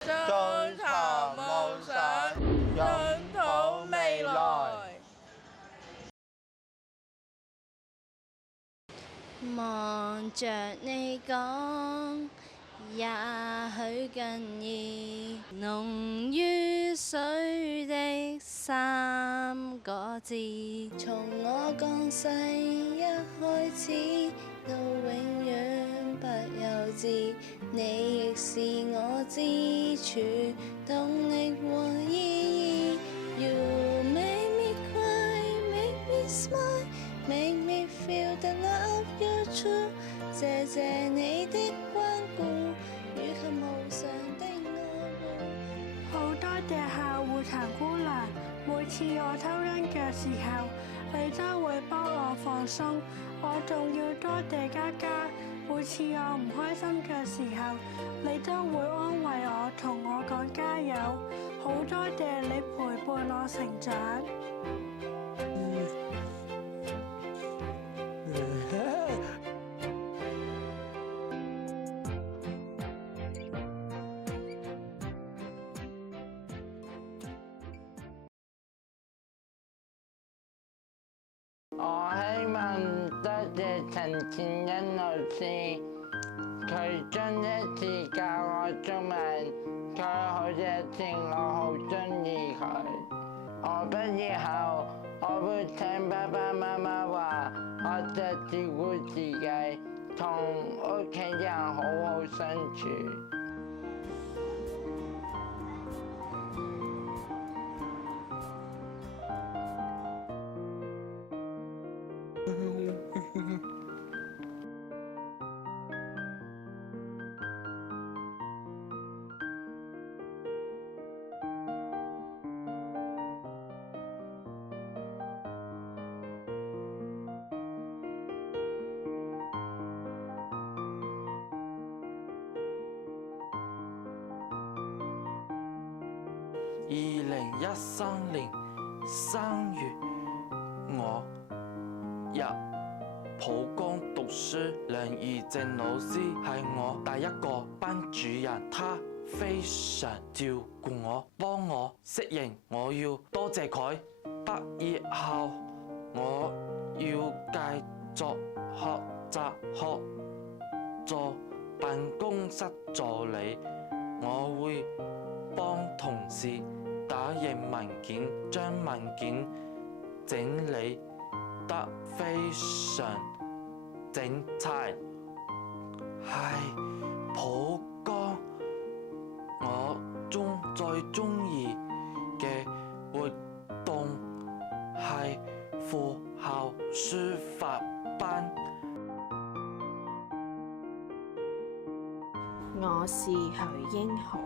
追尋夢想，擁抱未來。望着你講，也許更易濃於水的三個字。從我降世一開始，到永遠不幼稚，你亦是我支柱、動力和意義。You make me cry, make me smile, make me feel the love you're true。謝謝你的關顧，與及無常的愛護。好多謝客戶陳姑娘，每次我抽筋嘅時候，你都會幫我放鬆。我仲要多謝嘉嘉，每次我唔開心嘅時候，你都會安慰我，同我講加油。好多謝你陪伴我成長。我希望多謝陳倩欣老師，佢將一次教我中文，佢好熱情，我好鍾意佢。我畢業後，我會聽爸爸媽媽話，學習照顧自己，同屋企人好好相處。2013年3月，我入普光讀書，梁義正老師係我第一個班主任，他非常照顧我，幫我適應，我要多謝佢。畢業後，我要繼續學習學做辦公室助理，我會幫同事打印文件，將文件整理得非常整齊。係普光，我最鍾意嘅活動係課後書法班。我是許英豪，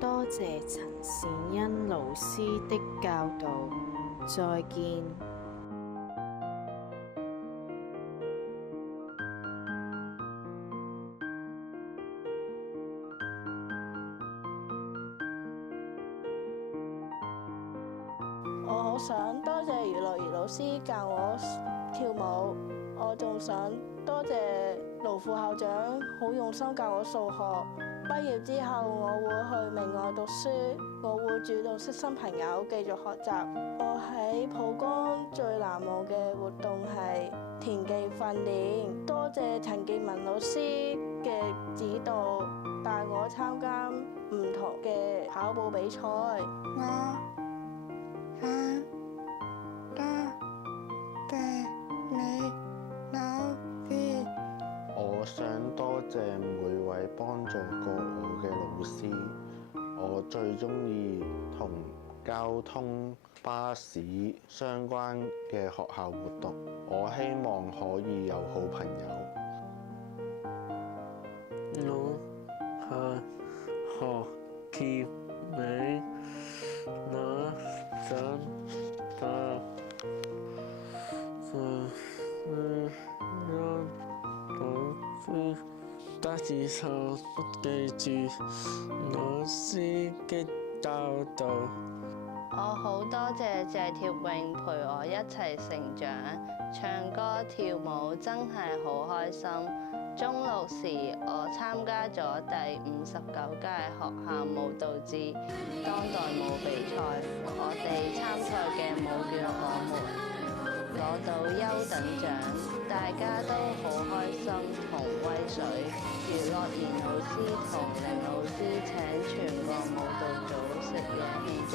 多謝陳善欣老師的教導，再見。我好想多謝余樂儀老師教我跳舞，我仲想多謝盧副校長好用心教我數學。畢業之後，我會去明愛讀書，我會主動識新朋友，繼續學習。我喺普光最難忘嘅活動係田徑訓練，多謝陳建文老師嘅指導，帶我參加唔同嘅跑步比賽。我我想多謝每位幫助過我嘅老師，我最鍾意同交通巴士相關嘅學校活動，我希望可以有好朋友。我係學健美，我長大但是後記住老師嘅教導。我好多謝謝鐵泳陪我一齊成長，唱歌跳舞真係好開心。中六時，我參加咗第59屆學校舞蹈節當代舞比賽。我哋參賽嘅舞叫我們，攞到優等獎，大家都好開心同威水。余樂賢老師同凌老師請全個舞蹈組食嘢慶祝。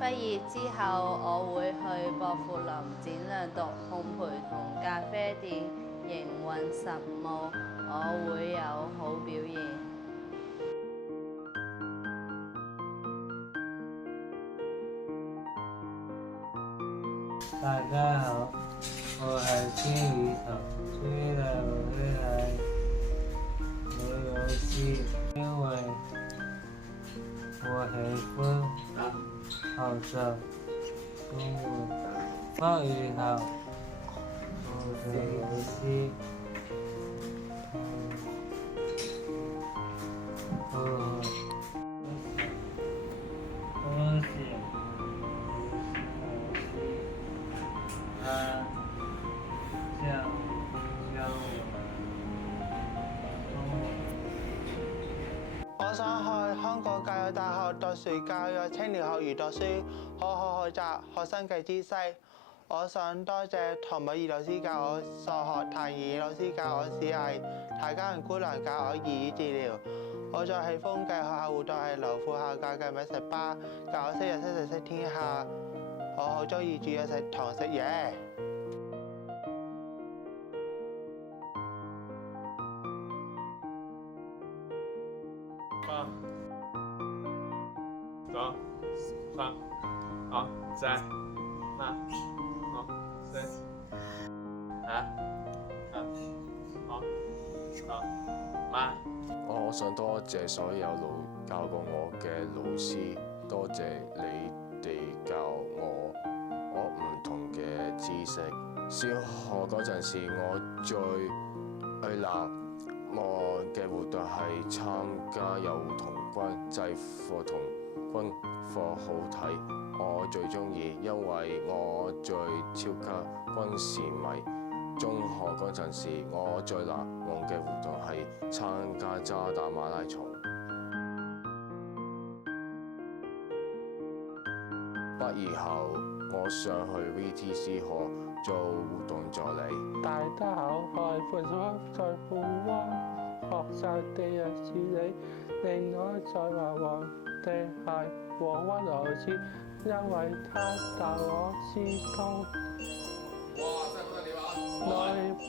畢業之後，我會去薄扶林展亮讀烘焙同咖啡店營運實務，我會有好表現。大家好，我係孫宇彤，朱大老師係女老師，因為我喜歡學習中文，畢業後我做老師，當時他教我中文。我想去香港教育大學讀樹教育青年學語讀書，好好學習學生嘅知識。我想多謝唐美儀老師教我數學，譚怡老師教我視藝，譚家人姑娘教我粵語治療。我最喜歡嘅學校活動係劉副校教嘅美食吧，教我識日識時識天下。我好中意煮嘢食同食嘢。2、3、好，再5、6、7、8、我想多謝所有教過我嘅老師，多謝你哋教我唔同嘅知識。小學嗰陣時，我最愛鬧我嘅活動係參加有童軍制服同軍課好睇，我最中意，因為我最超級軍事迷。中學嗰陣時，我最難忘嘅活動係參加渣打馬拉松。畢業後，我想去 VTC 學做活動助理。大家好，我係本所在富灣學習地日處理，令我在華王的係黃溫老師，因為他教我施工。內幫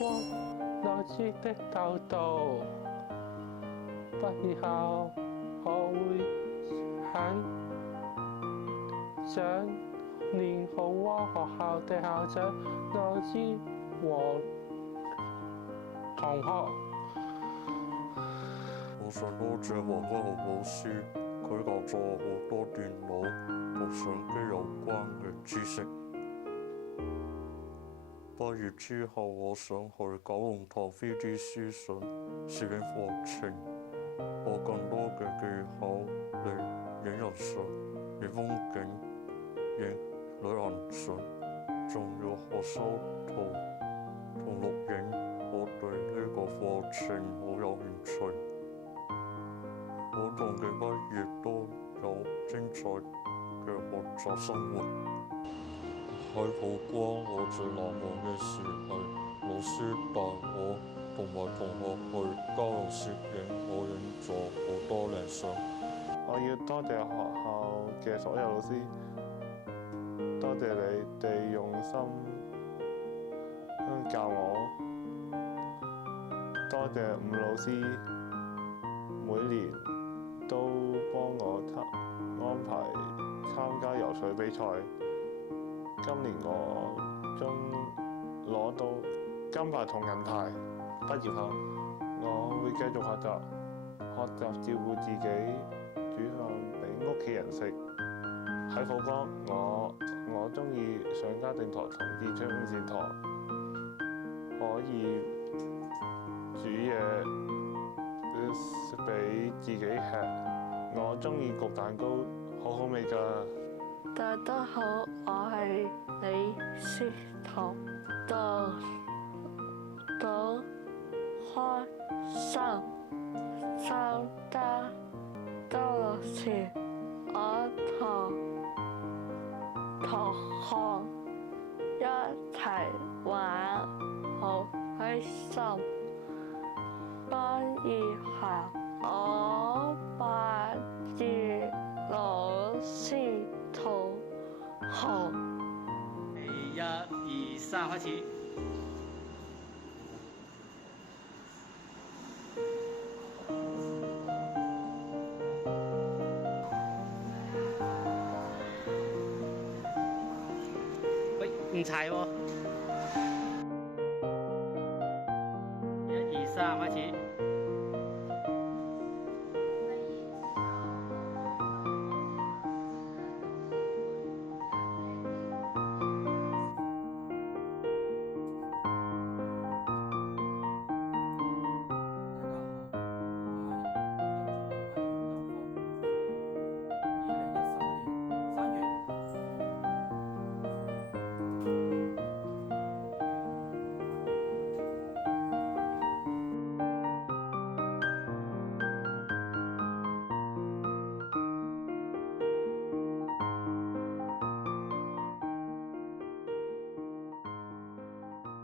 老師的教導。畢業後，我會想念好窩學校的校長、老師和同學。我想多謝黃家豪老師，佢教咗我好多電腦同相機有關嘅知識。畢業之後，我想去九龍塘 VTC 上攝影課程，學更多嘅技巧嚟影人相、影風景、影旅行相，仲要學修圖同錄影。我對呢個課程好有興趣。我同嘅畢業都有精彩嘅學習生活。喺普光，我最難忘嘅事係老師帶我同埋同學去交流攝影，我影咗好多靚相。我要多謝學校嘅所有老師，多謝你哋用心教我，多謝伍老師每年都幫我安排參加游水比賽。今年我終攞到金牌同銀牌。畢業後，我會繼續學習照顧自己，煮飯俾屋企人食。喺普光，我中意上家政台同熱唱午膳台，可以煮嘢食俾自己吃。我中意焗蛋糕，好好味㗎。大家好，我係李思彤，讀到開心。參加周六時，我同同學一齊玩，好開心。班兒行，我扮住老師同學。1、2、3，開始。喂，唔齊喎。